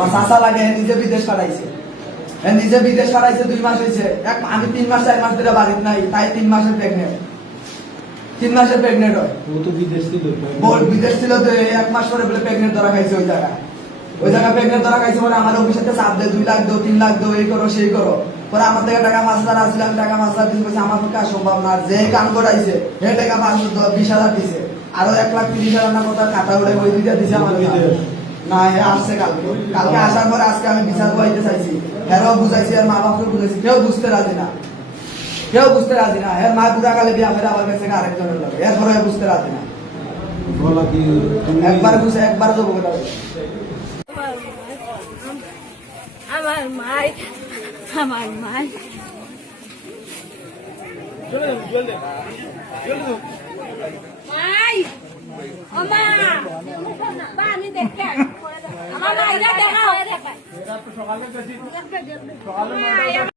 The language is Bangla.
মাসা লাগে হে নিজে বিদেশ পাঠাইছে। হে নিজে বিদেশ পাঠাইছে দুই মাস হয়েছে এক আমি তিন মাস চার মাস ধরে বাড়িতে নাই তাই তিন মাসের প্রেগনেন্ট তিন মাসের প্রেগনেন্ট হয়। ও তো বিদেশ ছিল। বল বিদেশ ছিল তো এক মাস পরে বলে প্রেগনেন্ট ধরা খাইছে ওই জায়গায়। ওই জায়গায় প্রেগনেন্ট ধরা খাইছে পরে আমার অফিসে চাপ দেয় দুই লাখ দো তিন লাখ দো এই করো সেই করো। পরে আমার থেকে টাকা পাঁচ হাজার আসলে আমি টাকা পাঁচ হাজার আমার পক্ষে সম্ভব না। যে কাম করাইছে হে টাকা পাঁচ বিশ হাজার দিছে। আরও এক লাখ তিরিশ হাজার না কথা খাতা উড়ে বই দিতে দিছে আমার। না আসছে কালকে। কালকে আসার পরে আজকে আমি বিচার করাইতে চাইছি। হেরাও বুঝাইছি আর মা বাপকে বুঝাইছি। কেউ বুঝতে রাজি না। কেউ বুঝতে রাজি না। এর মা বুড়া কালে বিয়া ফেরা আমার কাছে আরেকজনের লোক এরপরে বুঝতে রাজি না। বলা কি তুমি একবার বুঝে একবার যাব আমার মাই আমার মাই। মাই ও মা। পানি দেখে।